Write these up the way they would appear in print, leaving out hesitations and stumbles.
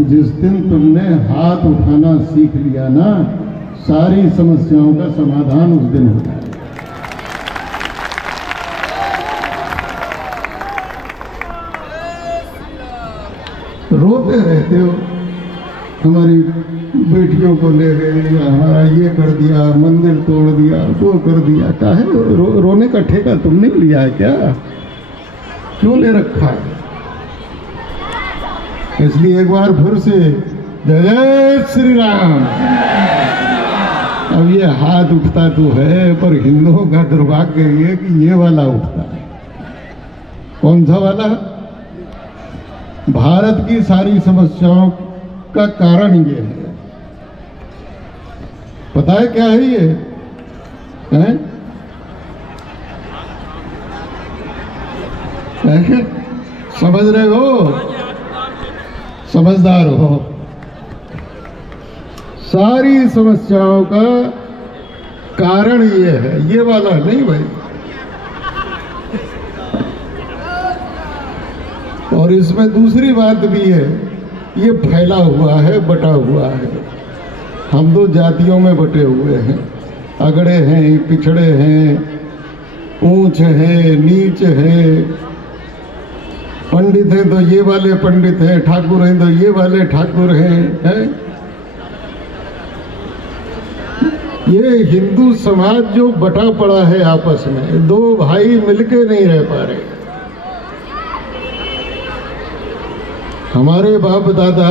जिस दिन तुमने हाथ उठाना सीख लिया ना, सारी समस्याओं का समाधान उस दिन हो जाएगा। रोते रहते हो, हमारी बेटियों को ले गए, हमारा ये कर दिया, मंदिर तोड़ दिया, वो कर दिया। काहे रोने का ठेका तुमने लिया है क्या? क्यों ले रखा है? इसलिए एक बार फिर से जय जय श्री राम। अब ये हाथ उठता तो है, पर हिंदुओं का दुर्भाग्य ये कि ये वाला उठता है। कौन सा वाला? भारत की सारी समस्याओं का कारण ये है। पता है क्या है ये? है? समझ रहे हो? समझदार हो। सारी समस्याओं का कारण ये है, ये वाला नहीं भाई। और इसमें दूसरी बात भी है, ये फैला हुआ है, बटा हुआ है। हम दो जातियों में बटे हुए हैं, अगड़े हैं, पिछड़े हैं, ऊंच है, नीच है। पंडित हैं तो ये वाले पंडित हैं, ठाकुर हैं तो ये वाले ठाकुर हैं। ये हिंदू समाज जो बटा पड़ा है आपस में, दो भाई मिलके नहीं रह पा रहे। हमारे बाप दादा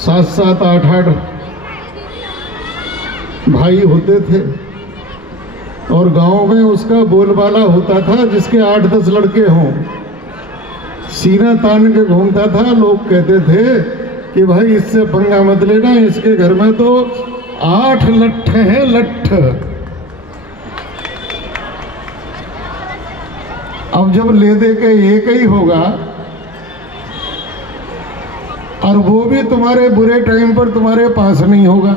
7-7, 8-8 भाई होते थे, और गांव में उसका बोलबाला होता था जिसके 8-10 लड़के हों। सीना तान के घूमता था। लोग कहते थे कि भाई इससे पंगा मत लेना, इसके घर में तो 8 लट्ठ हैं, लट्ठ। अब जब ले दे के एक ही होगा, और वो भी तुम्हारे बुरे टाइम पर तुम्हारे पास नहीं होगा,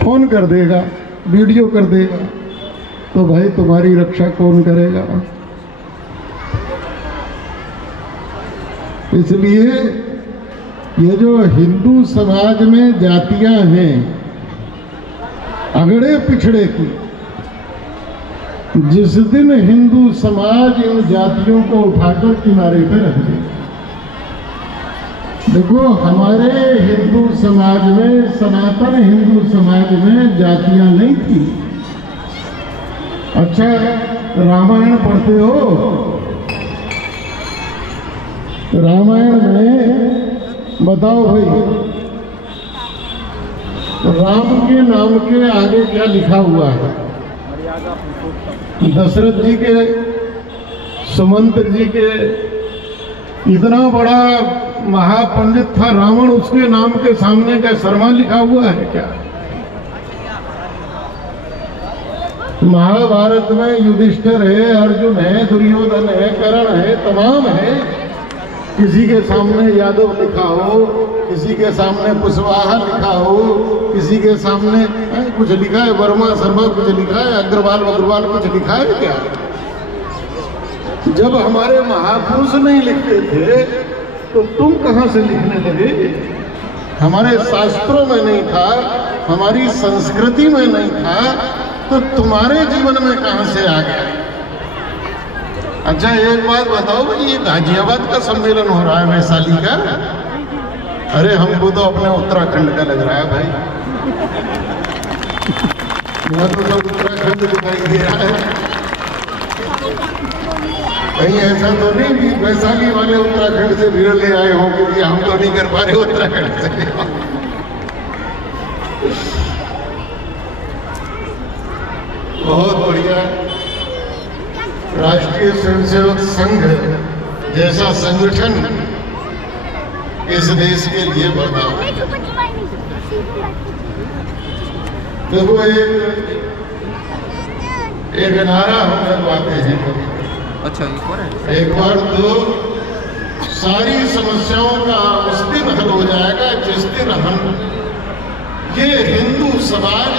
फोन कर देगा, वीडियो कर देगा, तो भाई तुम्हारी रक्षा कौन करेगा? इसलिए ये जो हिंदू समाज में जातियां हैं, अगड़े पिछड़े की, जिस दिन हिंदू समाज इन जातियों को उठाकर किनारे पे रख दे। देखो, हमारे हिंदू समाज में, सनातन हिंदू समाज में जातियां नहीं थी। अच्छा, रामायण पढ़ते हो? रामायण में बताओ भाई, राम के नाम के आगे क्या लिखा हुआ है? दशरथ जी के, सुमंत्र जी के, इतना बड़ा महापंडित था रावण, उसके नाम के सामने क्या शर्मा लिखा हुआ है क्या? महाभारत में युधिष्ठिर है, अर्जुन है, दुर्योधन है, कर्ण है, तमाम है। किसी के सामने यादव लिखा हो, किसी के सामने कुशवाहा लिखा हो, किसी के सामने कुछ लिखा है, वर्मा शर्मा कुछ लिखा है, अग्रवाल वग्रवाल कुछ लिखा है क्या? जब हमारे महापुरुष नहीं लिखते थे तो तुम कहां से लिखने लगे? हमारे शास्त्रों में नहीं था, हमारी संस्कृति में नहीं था, तो तुम्हारे जीवन में कहां से आ गया? अच्छा, एक बात बताओ भाई, ये गाजियाबाद का सम्मेलन हो रहा है, वैशाली का। अरे हमको तो अपने उत्तराखंड का लग रहा है भाई। यहाँ तो सब उत्तराखंड दिखाई दे रहा है। कहीं ऐसा तो नहीं कि वैशाली वाले उत्तराखंड से भीड़ ले आए हों, क्योंकि हम तो नहीं कर पा रहे उत्तराखंड से। बहुत बढ़िया। राष्ट्रीय स्वयंसेवक संघ जैसा संगठन इस देश के लिए बना। देखो, एक नारा हम लगवाते हैं। अच्छा, एक बार तो सारी समस्याओं का उस दिन हल हो जाएगा जिस दिन हम ये हिंदू समाज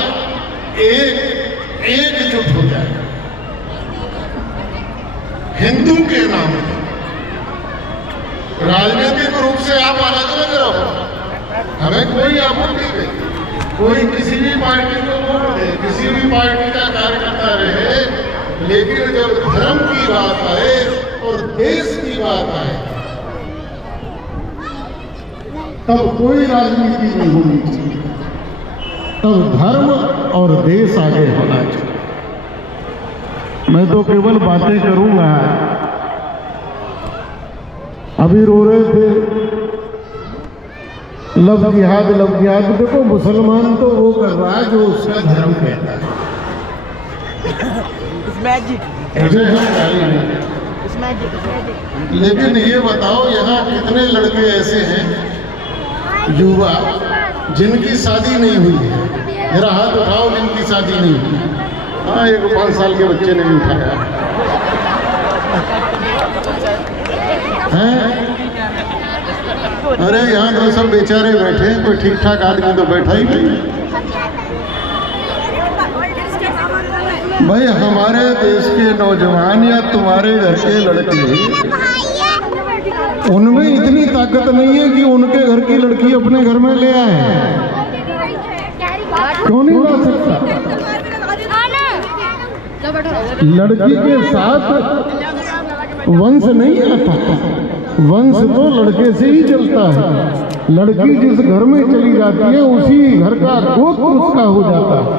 एकजुट हो जाएगा। हिंदू के नाम पर राजनीतिक रूप से आप अलग अलग रहो, हमें कोई आपत्ति नहीं, कोई किसी भी पार्टी को वोट दे, किसी भी पार्टी का कार्यकर्ता रहे, लेकिन जब धर्म की बात आए और देश की बात आए तब कोई राजनीति नहीं होनी चाहिए, तब धर्म और देश आगे होना चाहिए। मैं तो केवल बातें करूंगा। अभी रो रहे थे लव जिहाद, लव जिहाद। देखो मुसलमान तो वो कर रहा है जो उसका धर्म कहता है, ऐसे हम गाली नहीं। लेकिन ये बताओ यहाँ कितने लड़के ऐसे हैं युवा जिनकी शादी नहीं हुई है? मेरा हाथ उठाओ जिनकी शादी नहीं हुई। हाँ, एक 5 साल के बच्चे ने भी उठाया है। अरे यहाँ तो सब बेचारे बैठे हैं, कोई ठीक ठाक आदमी तो बैठा ही नहीं। भाई हमारे देश के नौजवान या तुम्हारे घर के लड़के, उनमें इतनी ताकत नहीं है कि उनके घर की लड़की अपने घर में ले आए। क्यों नहीं ला सकता? लड़की के साथ वंश नहीं आता, वंश तो लड़के से ही चलता है। लड़की जिस घर में चली जाती है उसी घर का गोत्र उसका हो जाता है।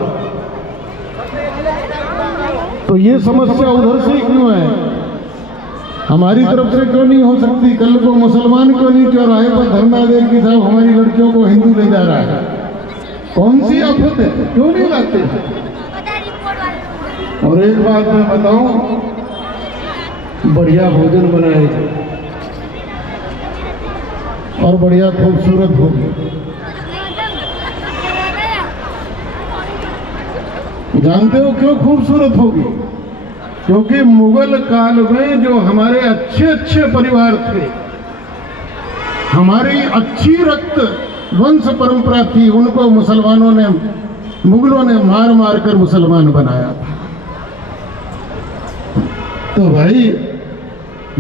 तो ये समस्या उधर से क्यों है? हमारी तरफ से क्यों नहीं हो सकती? कल को मुसलमान क्यों नहीं चौराहे पर धरना दे कि साहब हमारी लड़कियों को हिंदू ले जा रहा है? कौन सी आफत है? क्यों नहीं लाते? और एक बात मैं बताऊं, बढ़िया भोजन बनाए थे और बढ़िया खूबसूरत होगी। जानते हो क्यों खूबसूरत होगी? क्योंकि मुगल काल में जो हमारे अच्छे अच्छे परिवार थे, हमारी अच्छी रक्त वंश परंपरा थी, उनको मुसलमानों ने, मुगलों ने मार मार कर मुसलमान बनाया था। तो भाई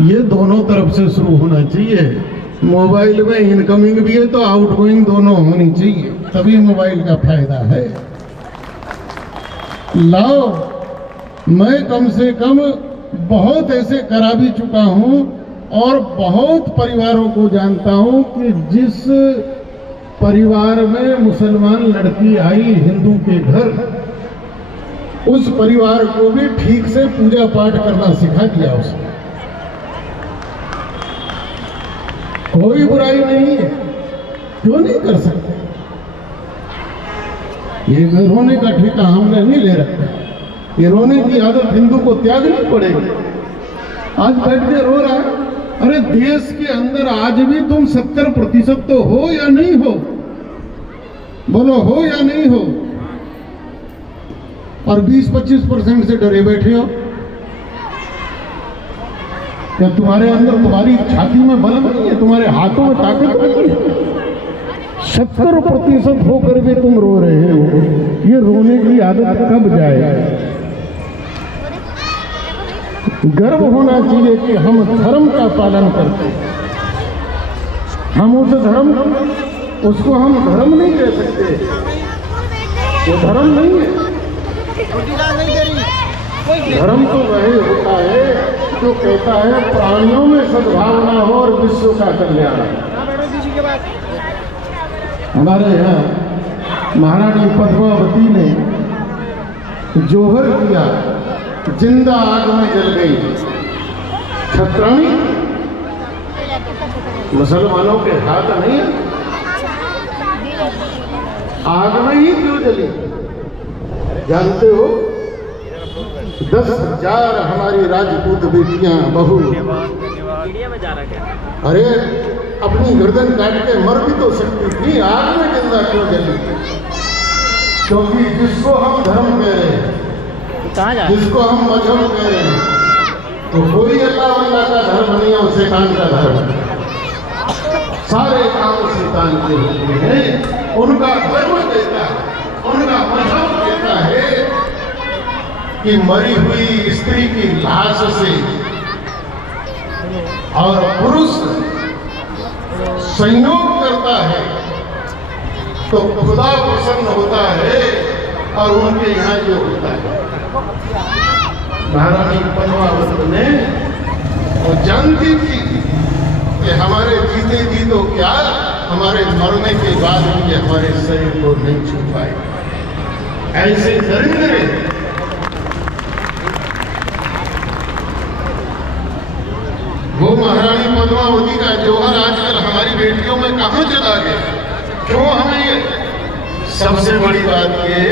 ये दोनों तरफ से शुरू होना चाहिए। मोबाइल में इनकमिंग भी है तो आउटगोइंग दोनों होनी चाहिए, तभी मोबाइल का फायदा है। लाओ, मैं कम से कम बहुत ऐसे करा भी चुका हूं और बहुत परिवारों को जानता हूं कि जिस परिवार में मुसलमान लड़की आई हिंदू के घर, उस परिवार को भी ठीक से पूजा पाठ करना सिखा दिया उसने। कोई बुराई नहीं है, क्यों नहीं कर सकते? ये रोने का ठेका हमने नहीं ले रखा। ये रोने की आदत हिंदू को त्यागनी पड़ेगी। आज बैठ के रो रहा है। अरे देश के अंदर आज भी तुम 70% तो हो या नहीं हो? बोलो, हो या नहीं हो? और 20-25% से डरे बैठे हो। क्या तुम्हारे अंदर, तुम्हारी छाती में बल नहीं है? तुम्हारे हाथों में ताकत नहीं है? 70% होकर भी तुम रो रहे हो। ये रोने की आदत कब जाए? गर्व होना चाहिए कि हम धर्म का पालन करते हैं। हम उस धर्म, उसको हम धर्म नहीं कह सकते, वो धर्म नहीं है। धर्म तो वही होता है जो कहता है प्राणियों में सद्भावना हो और विश्व का कल्याण। हमारे यहाँ महारानी पद्मावती ने जोहर किया, जिंदा आग में जल गई। छत्राणी मुसलमानों के हाथ नहीं, आग में ही क्यों जली? जानते हो, 10,000 हमारी राजपूत बेटियां बहू, अरे अपनी गर्दन काट के मर भी तो सकती थी, आग में जिंदा क्यों जली? क्योंकि जिसको हम धर्म कह रहे हैं, जिसको हम मजहब कह रहे हैं, तो कोई अल्लाह का धर्म नहीं है, शैतान का धर्म है। सारे काम शैतान के होते हैं। उनका धर्म कहता है, उनका मजहब कहता है कि मरी हुई स्त्री की लाश से और पुरुष संयोग करता है तो खुदा प्रसन्न होता है और उनके यहाँ जो होता है। महारानी पद्मावत ने वो जानती थी कि हमारे जीते जी तो क्या, हमारे मरने के बाद भी हमारे शरीर को नहीं छू पाए। ऐसे दरिद्र वो महारानी पद्मावती का जौहर आजकल हमारी बेटियों में कहां चला गया? क्यों हमें ये? सबसे बड़ी बात ये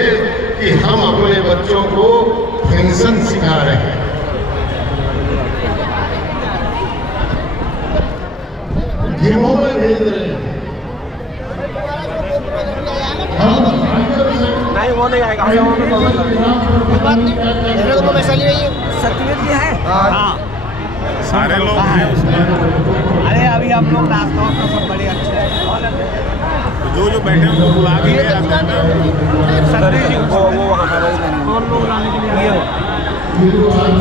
कि हम अपने बच्चों को फैशन सिखा रहे हैं। गेमों में भेज रहे हैं। नहीं वो नहीं आएगा। सत्यवीर जी है। हाँ सारे लोग हैं उसमें। अरे अभी हम लोग नाश्ता वास्ता सब बड़े अच्छे हैं। जो जो बैठे हैं वो आगे सत्यवीर जी वो वहाँ पर और लोग लाने के लिए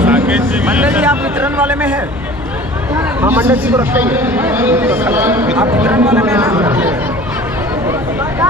साकेत जी मंडल जी आप वितरण वाले में हैं? हाँ मंडल जी को रखते हैं। आप वितरण वाले में हैं ना?